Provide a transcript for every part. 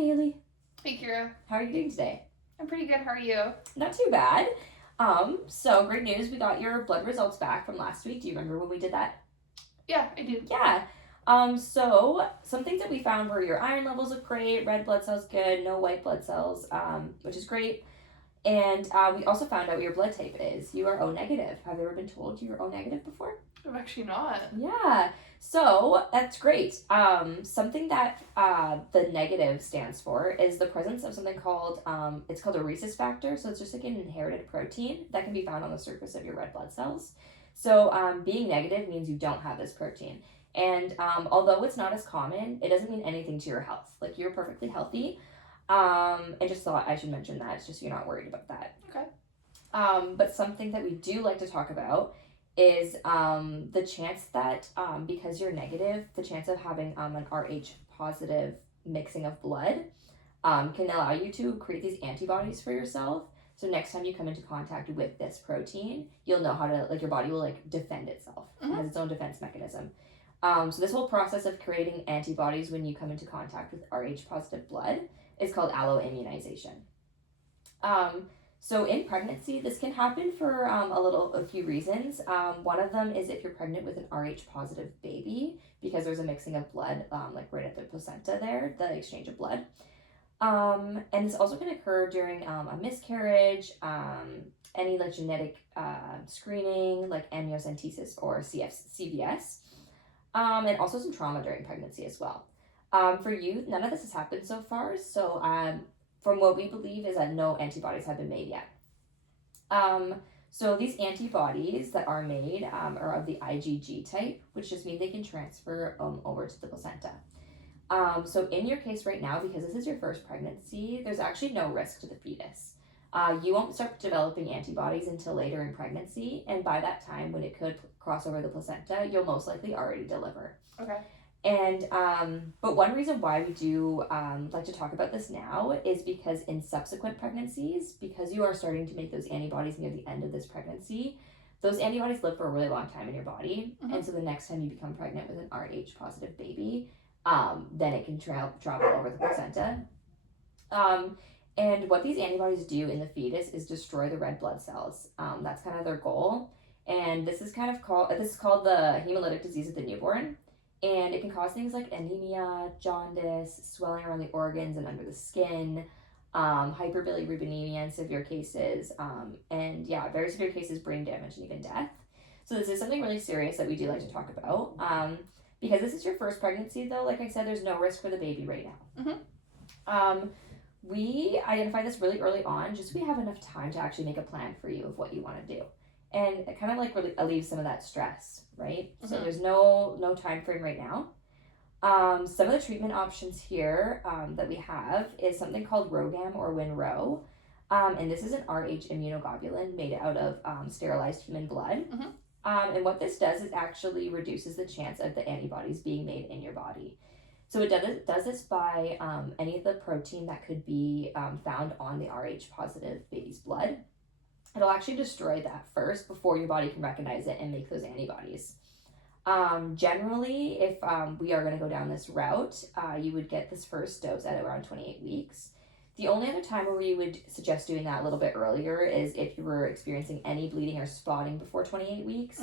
Haley. Hey, Kira. How are you doing today? I'm pretty good. How are you? Not too bad. So great news. We got your blood results back from last week. Do you remember when we did that? Yeah, I do. Yeah. So some things that we found were your iron levels look great, red blood cells good, no white blood cells, which is great. And we also found out what your blood type is. You are O negative. Have you ever been told you were O negative before? I'm actually not. Yeah. So that's great. Something that the negative stands for is the presence of something called it's called a rhesus factor. So it's just like an inherited protein that can be found on the surface of your red blood cells. So being negative means you don't have this protein. And although it's not as common, it doesn't mean anything to your health. Like, you're perfectly healthy. I just thought I should mention that. It's just so you're not worried about that. Okay. But something that we do like to talk about is the chance that because you're negative, the chance of having an Rh positive mixing of blood can allow you to create these antibodies for yourself. So next time you come into contact with this protein, you'll know how to, like, your body will like defend itself. It has its own defense mechanism. So this whole process of creating antibodies when you come into contact with Rh positive blood is called alloimmunization. So in pregnancy, this can happen for a few reasons. One of them is if you're pregnant with an Rh positive baby, because there's a mixing of blood, like right at the placenta there, the exchange of blood. And this also can occur during a miscarriage, any like genetic screening, like amniocentesis or CVS, and also some trauma during pregnancy as well. For you, none of this has happened so far, so from what we believe is that no antibodies have been made yet. So these antibodies that are made are of the IgG type, which just means they can transfer over to the placenta. So in your case right now, because this is your first pregnancy, there's actually no risk to the fetus. You won't start developing antibodies until later in pregnancy, and by that time, when it could cross over the placenta, you'll most likely already deliver. Okay. And but one reason why we do like to talk about this now is because in subsequent pregnancies, because you are starting to make those antibodies near the end of this pregnancy, those antibodies live for a really long time in your body. And so the next time you become pregnant with an Rh positive baby, then it can travel over the placenta. And what these antibodies do in the fetus is destroy the red blood cells. That's kind of their goal. And this is called the hemolytic disease of the newborn. And it can cause things like anemia, jaundice, swelling around the organs and under the skin, hyperbilirubinemia in severe cases, and very severe cases, brain damage and even death. So this is something really serious that we do like to talk about. Because this is your first pregnancy, though, like I said, there's no risk for the baby right now. We identify this really early on, just so we have enough time to actually make a plan for you of what you want to do. And it kind of like really alleviates some of that stress, right? So there's no time frame right now. Some of the treatment options here that we have is something called Rogam or Winro. And this is an Rh immunoglobulin made out of sterilized human blood. And what this does is actually reduces the chance of the antibodies being made in your body. So it does this by any of the protein that could be found on the Rh positive baby's blood. It'll actually destroy that first before your body can recognize it and make those antibodies. Generally, if we are going to go down this route, you would get this first dose at around 28 weeks. The only other time where we would suggest doing that a little bit earlier is if you were experiencing any bleeding or spotting before 28 weeks,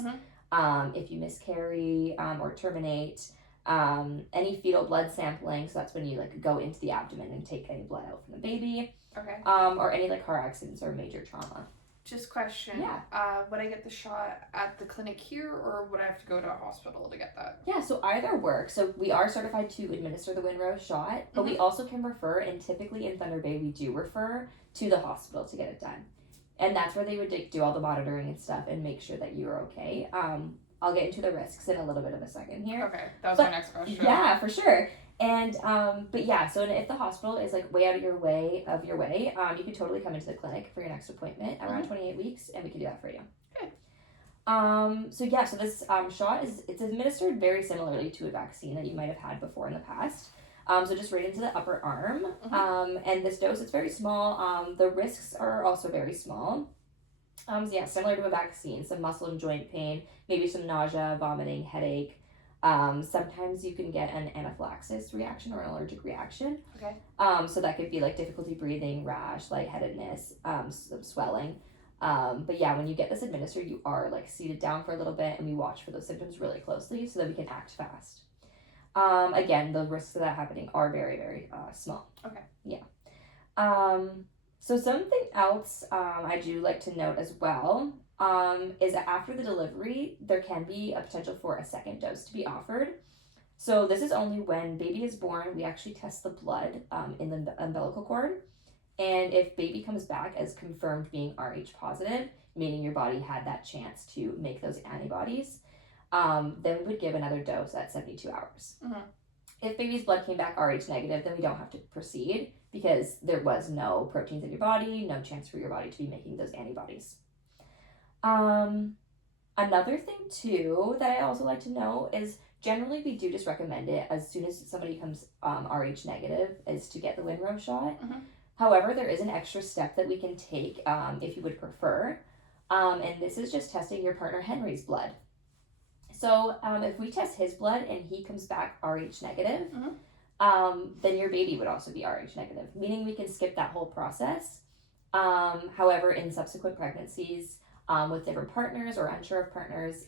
if you miscarry or terminate, any fetal blood sampling, so that's when you like go into the abdomen and take any blood out from the baby, or any like car accidents or major trauma. Just question. Yeah. Would I get the shot at the clinic here, or would I have to go to a hospital to get that? Yeah, so either works. So we are certified to administer the Winro shot, but we also can refer, and typically in Thunder Bay we do refer to the hospital to get it done. And that's where they would do all the monitoring and stuff and make sure that you are okay. I'll get into the risks in a little bit of a second here. Okay, that was my next question. Yeah, for sure. And but yeah, so if the hospital is like way out of your way, you could totally come into the clinic for your next appointment around 28 weeks, and we can do that for you. Okay. So this shot it's administered very similarly to a vaccine that you might have had before in the past. So just right into the upper arm. And this dose is very small. The risks are also very small. So yeah, similar to a vaccine, some muscle and joint pain, maybe some nausea, vomiting, headache. Sometimes you can get an anaphylaxis reaction or an allergic reaction. Okay. So that could be like difficulty breathing, rash, lightheadedness, some swelling. But yeah, when you get this administered, you are like seated down for a little bit, and we watch for those symptoms really closely so that we can act fast. Again, the risks of that happening are very, very small. Okay. Yeah. So something else I do like to note as well is that after the delivery, there can be a potential for a second dose to be offered. So this is only when baby is born, we actually test the blood in the umbilical cord. And if baby comes back as confirmed being Rh positive, meaning your body had that chance to make those antibodies, then we would give another dose at 72 hours. Mm-hmm. If baby's blood came back Rh negative, then we don't have to proceed because there was no proteins in your body, no chance for your body to be making those antibodies. Another thing too that I also like to know is generally we do just recommend it as soon as somebody comes Rh negative is to get the Winrow shot. Mm-hmm. However, there is an extra step that we can take if you would prefer, and this is just testing your partner Henry's blood. So if we test his blood and he comes back Rh negative, then your baby would also be Rh negative, meaning we can skip that whole process. However, in subsequent pregnancies with different partners or unsure of partners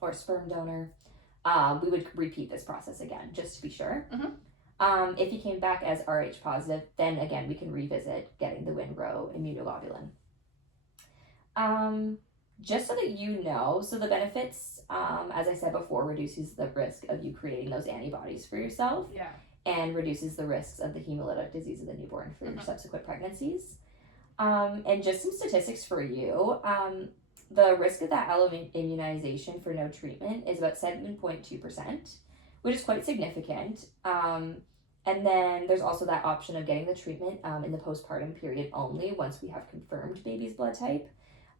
or sperm donor, we would repeat this process again just to be sure. Mm-hmm. If he came back as Rh positive, then again we can revisit getting the Winrow immunoglobulin. Just so that you know, so the benefits, as I said before, reduces the risk of you creating those antibodies for yourself. Yeah. And reduces the risks of the hemolytic disease of the newborn for your subsequent pregnancies. And just some statistics for you. The risk of that alloimmunization for no treatment is about 7.2%, which is quite significant. And then there's also that option of getting the treatment in the postpartum period only once we have confirmed baby's blood type.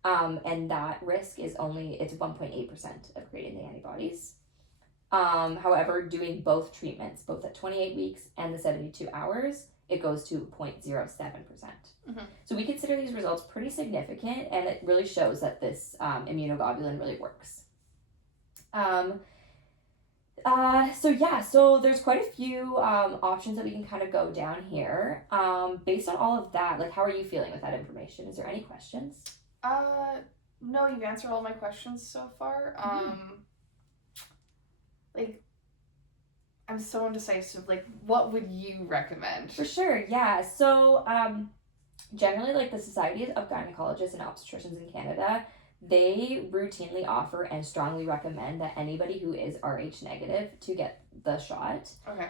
And that risk is it's 1.8% of creating the antibodies. However, doing both treatments, both at 28 weeks and the 72 hours, it goes to 0.07%. Mm-hmm. So we consider these results pretty significant, and it really shows that this immunoglobulin really works. So there's quite a few options that we can kind of go down here. Based on all of that, like, how are you feeling with that information? Is there any questions? No, you've answered all my questions so far. Like, I'm so indecisive. Like, what would you recommend? For sure, yeah. So, generally, like the Society of Gynecologists and Obstetricians in Canada, they routinely offer and strongly recommend that anybody who is Rh negative to get the shot. Okay.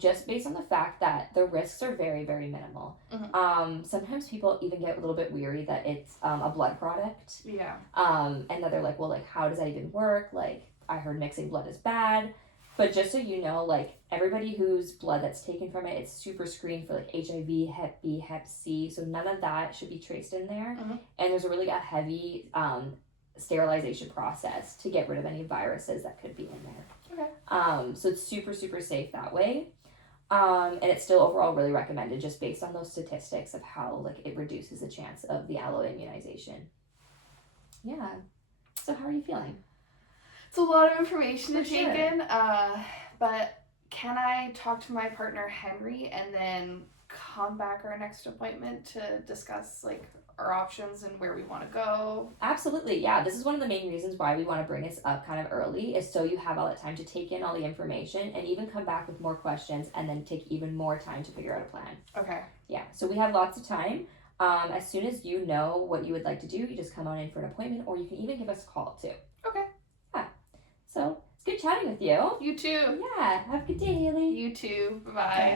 Just based on the fact that the risks are very, very minimal. Mm-hmm. Sometimes people even get a little bit weary that it's a blood product. Yeah. And that they're like, well, like, how does that even work? Like, I heard mixing blood is bad. But just so you know, like, everybody whose blood that's taken from it, it's super screened for, like, HIV, Hep B, Hep C. So none of that should be traced in there. Mm-hmm. And there's a really heavy sterilization process to get rid of any viruses that could be in there. Okay. So it's super, super safe that way. And it's still overall really recommended just based on those statistics of how, like, it reduces the chance of the alloimmunization. Yeah. So how are you feeling? It's a lot of information to For take sure. in, but can I talk to my partner Henry and then come back our next appointment to discuss, like, our options and where we want to go? Absolutely, yeah. This is one of the main reasons why we want to bring this up kind of early, is so you have all that time to take in all the information and even come back with more questions and then take even more time to figure out a plan. Okay. Yeah, so we have lots of time. As soon as you know what you would like to do, you just come on in for an appointment, or you can even give us a call too. Okay. Yeah. So it's good chatting with you. You too. Yeah, have a good day, Haley. You too. Bye.